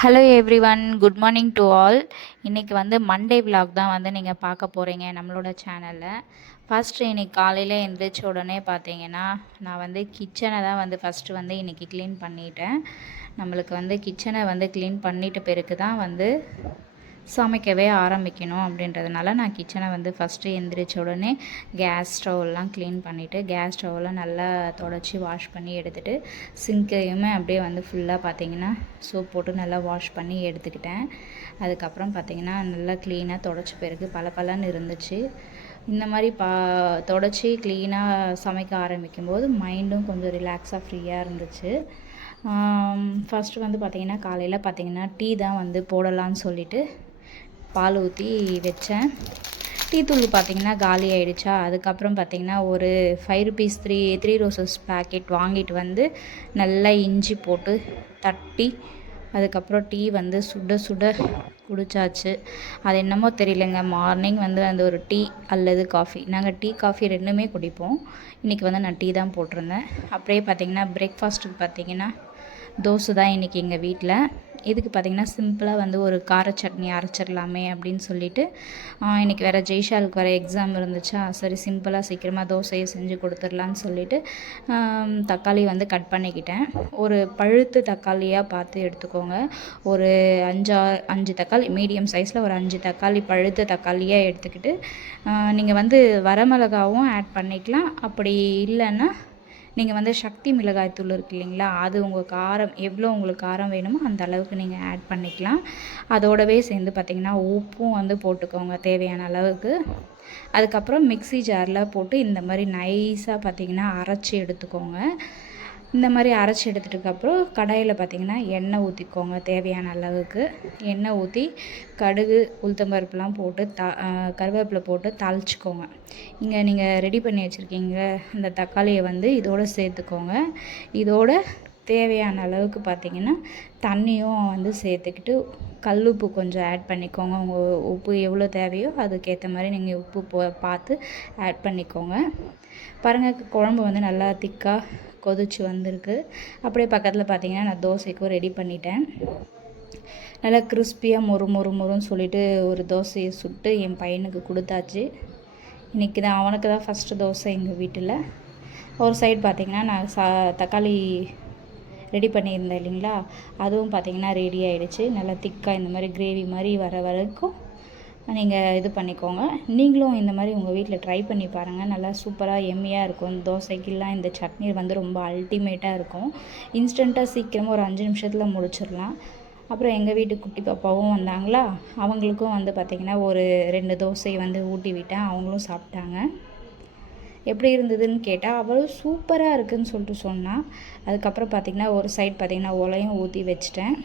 Hello everyone, good morning to all. இன்றைக்கி வந்து Monday vlog தான் வந்து நீங்கள் பார்க்க போகிறீங்க நம்மளோட சேனலில். ஃபஸ்ட்டு இன்றைக்கி காலையில் எழுந்திரிச்ச உடனே பார்த்தீங்கன்னா நான் வந்து கிச்சனை தான் வந்து ஃபஸ்ட்டு வந்து இன்றைக்கி க்ளீன் பண்ணிட்டேன். நம்மளுக்கு வந்து கிச்சனை வந்து க்ளீன் பண்ணிட்ட பிறகு தான் வந்து சமைக்கவே ஆரம்பிக்கணும் அப்படின்றதுனால நான் கிச்சனை வந்து ஃபஸ்ட்டு எந்திரிச்ச உடனே கேஸ் ஸ்டவ்லாம் க்ளீன் பண்ணிவிட்டு கேஸ் ஸ்டவ்லாம் நல்லா தொடச்சி வாஷ் பண்ணி எடுத்துகிட்டு சிங்கையுமே அப்படியே வந்து ஃபுல்லாக பார்த்திங்கன்னா சோப் போட்டு நல்லா வாஷ் பண்ணி எடுத்துக்கிட்டேன். அதுக்கப்புறம் பார்த்திங்கன்னா நல்லா க்ளீனாக தொடச்ச பிறகு பளபளன்னு இருந்துச்சு. இந்த மாதிரி தொடச்சி க்ளீனாக சமைக்க ஆரம்பிக்கும்போது மைண்டும் கொஞ்சம் ரிலாக்ஸாக ஃப்ரீயாக இருந்துச்சு. ஃபஸ்ட்டு வந்து பார்த்திங்கன்னா காலையில் பார்த்திங்கன்னா டீ தான் வந்து போடலான்னு சொல்லிவிட்டு பால் ஊற்றி வச்சேன். டீ தூள் பார்த்திங்கன்னா காலி ஆகிடுச்சா. அதுக்கப்புறம் பார்த்திங்கன்னா ஒரு 5 rupees த்ரீ ரோசஸ் பேக்கெட் வாங்கிட்டு வந்து நல்லா இஞ்சி போட்டு தட்டி அதுக்கப்புறம் டீ வந்து சுட சுட குடித்தாச்சு. அது என்னமோ தெரியலங்க, மார்னிங் வந்து அந்த ஒரு டீ அல்லது காஃபி, நாங்கள் டீ காஃபி ரெண்டுமே குடிப்போம். இன்றைக்கி வந்து நான் டீ தான் போட்டிருந்தேன். அப்படியே பார்த்திங்கன்னா பிரேக்ஃபாஸ்ட்டுக்கு பார்த்திங்கன்னா தோசை தான் இன்றைக்கி எங்கள் வீட்டில். இதுக்கு பார்த்திங்கன்னா சிம்பிளாக வந்து ஒரு கார சட்னி அரைச்சிடலாமே அப்படின்னு சொல்லிவிட்டு இன்றைக்கி வேறு ஜெய்ஷாலுக்கு வேறு எக்ஸாம் இருந்துச்சா, சரி சிம்பிளாக சீக்கிரமாக தோசையை செஞ்சு கொடுத்துடலான்னு சொல்லிவிட்டு தக்காளி வந்து கட் பண்ணிக்கிட்டேன். ஒரு பழுத்து தக்காளியாக பார்த்து எடுத்துக்கோங்க. ஒரு 5 தக்காளி மீடியம் சைஸில் ஒரு 5 தக்காளி பழுத்த தக்காளியாக எடுத்துக்கிட்டு நீங்கள் வந்து வரமிளகாவும் ஆட் பண்ணிக்கலாம். அப்படி இல்லைன்னா நீங்கள் வந்து சக்தி மிளகாய் தூள் இருக்குது இல்லைங்களா, அது உங்கள் காரம் எவ்வளோ உங்களுக்கு காரம் வேணுமோ அந்த அளவுக்கு நீங்கள் ஆட் பண்ணிக்கலாம். அதோடவே சேர்ந்து பார்த்திங்கன்னா உப்பும் வந்து போட்டுக்கோங்க தேவையான அளவுக்கு. அதுக்கப்புறம் மிக்ஸி ஜாரில் போட்டு இந்த மாதிரி நைஸாக பார்த்திங்கன்னா அரைச்சி எடுத்துக்கோங்க. இந்த மாதிரி அரைச்சி எடுத்துகிட்டதுக்கப்புறம் கடாயில் பார்த்திங்கன்னா எண்ணெய் ஊற்றிக்கோங்க தேவையான அளவுக்கு. எண்ணெய் ஊற்றி கடுகு உளுத்தம்பருப்புலாம் போட்டு கருவேப்பிலை போட்டு தாளிச்சிக்கோங்க. இங்கே நீங்கள் ரெடி பண்ணி வச்சுருக்கீங்க இந்த தக்காளியை வந்து இதோடு சேர்த்துக்கோங்க. இதோட தேவையான அளவுக்கு பார்த்திங்கன்னா தண்ணியும் வந்து சேர்த்துக்கிட்டு கல்லுப்பு கொஞ்சம் ஆட் பண்ணிக்கோங்க. உங்கள் உப்பு எவ்வளோ தேவையோ அதுக்கேற்ற மாதிரி நீங்கள் உப்பு பார்த்து ஆட் பண்ணிக்கோங்க. பாருங்கள், குழம்பு வந்து நல்லா திக்காக கொதிச்சு வந்திருக்கு. அப்படியே பக்கத்தில் பார்த்திங்கன்னா நான் தோசைக்கும் ரெடி பண்ணிட்டேன். நல்லா கிறிஸ்பியாக மொறுன்னு சொல்லிவிட்டு ஒரு தோசையை சுட்டு என் பையனுக்கு கொடுத்தாச்சு. இன்றைக்கி தான் அவனுக்கு தான் ஃபஸ்ட்டு தோசை எங்கள் வீட்டில். ஒரு சைடு பார்த்திங்கன்னா நான் தக்காளி ரெடி பண்ணியிருந்தேன் இல்லைங்களா, அதுவும் பார்த்திங்கன்னா ரெடி ஆகிடுச்சு. நல்லா திக்காக இந்த மாதிரி கிரேவி மாதிரி வர வரைக்கும் நீங்கள் இது பண்ணிக்கோங்க. நீங்களும் இந்த மாதிரி உங்கள் வீட்டில் ட்ரை பண்ணி பாருங்கள். நல்லா சூப்பராக எம்மியாக இருக்கும். தோசைக்கெல்லாம் இந்த சட்னி வந்து ரொம்ப அல்டிமேட்டாக இருக்கும். இன்ஸ்டண்ட்டாக சீக்கிரமாக ஒரு 5 நிமிஷத்தில் முடிச்சிடலாம். அப்புறம் எங்கள் வீட்டு குட்டி பாப்பாவும் வந்தாங்களா, அவங்களுக்கும் வந்து பார்த்திங்கன்னா ஒரு 2 தோசை வந்து ஊட்டி விட்டேன். அவங்களும் சாப்பிட்டாங்க. எப்படி இருந்ததுன்னு கேட்டால் அவளும் சூப்பராக இருக்குதுன்னு சொல்லிட்டு சொன்னான். அதுக்கப்புறம் பார்த்திங்கன்னா ஒரு சைடு பார்த்திங்கன்னா உலையும் ஊற்றி வச்சிட்டேன்.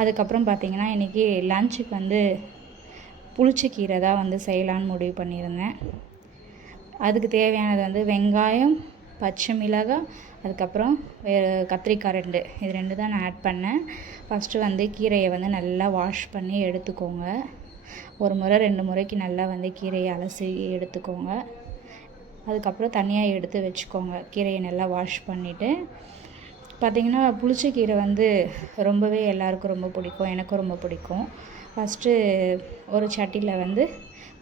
அதுக்கப்புறம் பார்த்திங்கன்னா இன்றைக்கி லஞ்சுக்கு வந்து புளிச்சக்கீரை தான் வந்து செய்யலான்னு முடிவு பண்ணியிருந்தேன். அதுக்கு தேவையானது வந்து வெங்காயம், பச்சை மிளகாய், அதுக்கப்புறம் கத்திரிக்காய் 2, இது 2 தான் நான் ஆட் பண்ணேன். ஃபஸ்ட்டு வந்து கீரையை வந்து நல்லா வாஷ் பண்ணி எடுத்துக்கோங்க. ஒரு முறை 2 முறைக்கு நல்லா வந்து கீரையை அலசி எடுத்துக்கோங்க. அதுக்கப்புறம் தனியாக எடுத்து வச்சுக்கோங்க. கீரையை நல்லா வாஷ் பண்ணிவிட்டு பார்த்திங்கன்னா புளிச்சக்கீரை வந்து ரொம்பவே எல்லாருக்கும் ரொம்ப பிடிக்கும், எனக்கும் ரொம்ப பிடிக்கும். ஃபஸ்ட்டு ஒரு சட்டியில் வந்து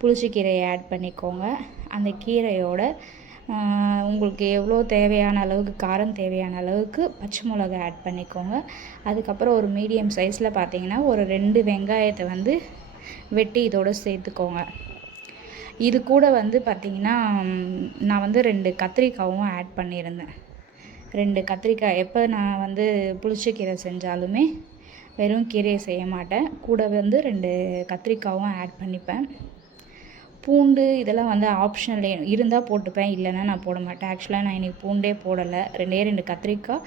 புளிச்சக்கீரையை ஆட் பண்ணிக்கோங்க. அந்த கீரையோட உங்களுக்கு எவ்வளோ தேவையான அளவுக்கு காரம் தேவையான அளவுக்கு பச்சை மிளகாய் ஆட் பண்ணிக்கோங்க. அதுக்கப்புறம் ஒரு மீடியம் சைஸில் பார்த்திங்கன்னா ஒரு 2 வெங்காயத்தை வந்து வெட்டி இதோடு சேர்த்துக்கோங்க. இது கூட வந்து பார்த்திங்கன்னா நான் வந்து 2 கத்திரிக்காயும் ஆட் பண்ணியிருந்தேன். 2 கத்திரிக்காய், எப்போ நான் வந்து புளிச்சக்கீரை செஞ்சாலுமே வெறும் கீரையை செய்ய மாட்டேன், கூட வந்து 2 கத்திரிக்காயும் ஆட் பண்ணிப்பேன். பூண்டு இதெல்லாம் வந்து ஆப்ஷனல், இருந்தால் போட்டுப்பேன், இல்லைன்னா நான் போட மாட்டேன். ஆக்சுவலாக நான் இன்றைக்கி பூண்டே போடலை. 2 கத்திரிக்காய்,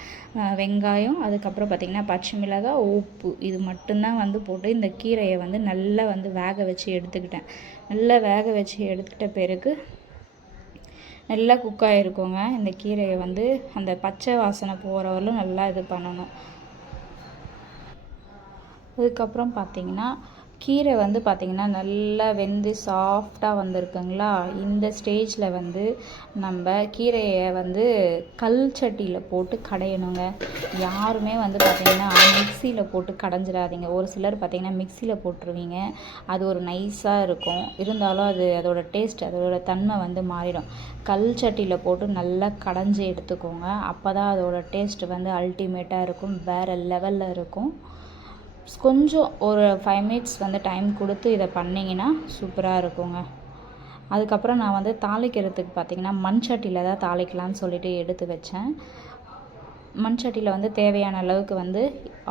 வெங்காயம், அதுக்கப்புறம் பார்த்திங்கன்னா பச்சை மிளகாய், உப்பு, இது மட்டும்தான் வந்து போட்டு இந்த கீரையை வந்து நல்லா வந்து வேக வச்சு எடுத்துக்கிட்டேன். நல்லா வேக வச்சு எடுத்துக்கிட்ட பிறகு நல்லா குக்காக இருக்குங்க. இந்த கீரையை வந்து அந்த பச்சை வாசனை போகிறவரையும் நல்லா இது பண்ணணும். அதுக்கப்புறம் பார்த்திங்கன்னா கீரை வந்து பார்த்திங்கன்னா நல்லா வெந்து சாஃப்டாக வந்திருக்குங்களா. இந்த ஸ்டேஜில் வந்து நம்ம கீரையை வந்து கல் சட்டியில் போட்டு கடையணுங்க. யாருமே வந்து பார்த்திங்கன்னா மிக்சியில் போட்டு கடைஞ்சிடாதீங்க. ஒரு சிலர் பார்த்திங்கன்னா மிக்சியில் போட்டுருவீங்க, அது ஒரு நைஸாக இருக்கும், இருந்தாலும் அதோட டேஸ்ட் அதோட தன்மை வந்து மாறிடும். கல் சட்டியில் போட்டு நல்லா கடைஞ்சி எடுத்துக்கோங்க. அப்போ தான் அதோட டேஸ்ட் வந்து அல்டிமேட்டாக இருக்கும், வேறு லெவலில் இருக்கும். கொஞ்சம் ஒரு 5 மினிட்ஸ் வந்து டைம் கொடுத்து இதை பண்ணிங்கன்னா சூப்பராக இருக்குங்க. அதுக்கப்புறம் நான் வந்து தாளிக்கிறதுக்கு பார்த்திங்கன்னா மண் சட்டியில் தான் தாளிக்கலான்னு சொல்லிட்டு எடுத்து வச்சேன். மண் சட்டியில் வந்து தேவையான அளவுக்கு வந்து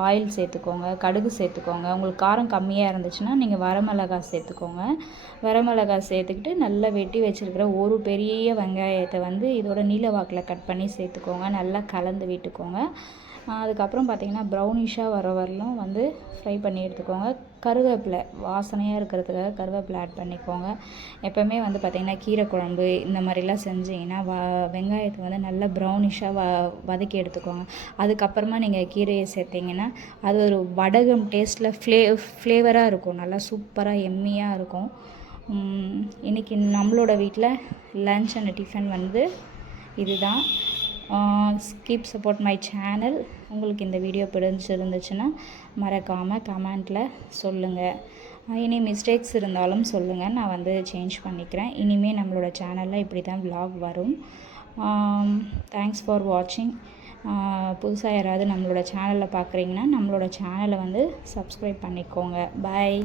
ஆயில் சேர்த்துக்கோங்க, கடுகு சேர்த்துக்கோங்க. உங்களுக்கு காரம் கம்மியாக இருந்துச்சுன்னா நீங்கள் வரமிளகாய் சேர்த்துக்கோங்க. வரமிளகாய் சேர்த்துக்கிட்டு நல்லா வெட்டி வச்சுருக்கிற ஒரு பெரிய வெங்காயத்தை வந்து இதோட நீல வாக்கில் கட் பண்ணி சேர்த்துக்கோங்க. நல்லா கலந்து விட்டுக்கோங்க. அதுக்கப்புறம் பார்த்திங்கன்னா ப்ரௌனிஷாக வர வரலும் வந்து ஃப்ரை பண்ணி எடுத்துக்கோங்க. கருவேப்பிலை வாசனையாக இருக்கிறதுக்காக கருவேப்பிலை ஆட் பண்ணிக்கோங்க. எப்போவுமே வந்து பார்த்திங்கன்னா கீரை குழம்பு இந்த மாதிரிலாம் செஞ்சிங்கன்னா வெங்காயத்தை வந்து நல்லா ப்ரௌனிஷாக வதக்கி எடுத்துக்கோங்க. அதுக்கப்புறமா நீங்கள் கீரையை சேர்த்திங்கன்னா அது ஒரு வடகம் டேஸ்ட்டில் ஃப்ளேவராக இருக்கும், நல்லா சூப்பராக எம்மியாக இருக்கும். இன்றைக்கி நம்மளோட வீட்டில் லன்ச் அண்ட் டிஃபன் வந்து இதுதான். Keep support my channel. உங்களுக்கு இந்த வீடியோ பிடிச்சிருந்துச்சுன்னா மறக்காமல் கமெண்ட்டில் சொல்லுங்கள். இனி மிஸ்டேக்ஸ் இருந்தாலும் சொல்லுங்கள், நான் வந்து சேஞ்ச் பண்ணிக்கிறேன். இனிமேல் நம்மளோட சேனலில் இப்படி தான் vlog வரும். தேங்க்ஸ் ஃபார் வாட்சிங். புதுசாக யாராவது நம்மளோட சேனலில் பார்க்குறீங்கன்னா நம்மளோட சேனலை வந்து சப்ஸ்கிரைப் பண்ணிக்கோங்க. பாய்.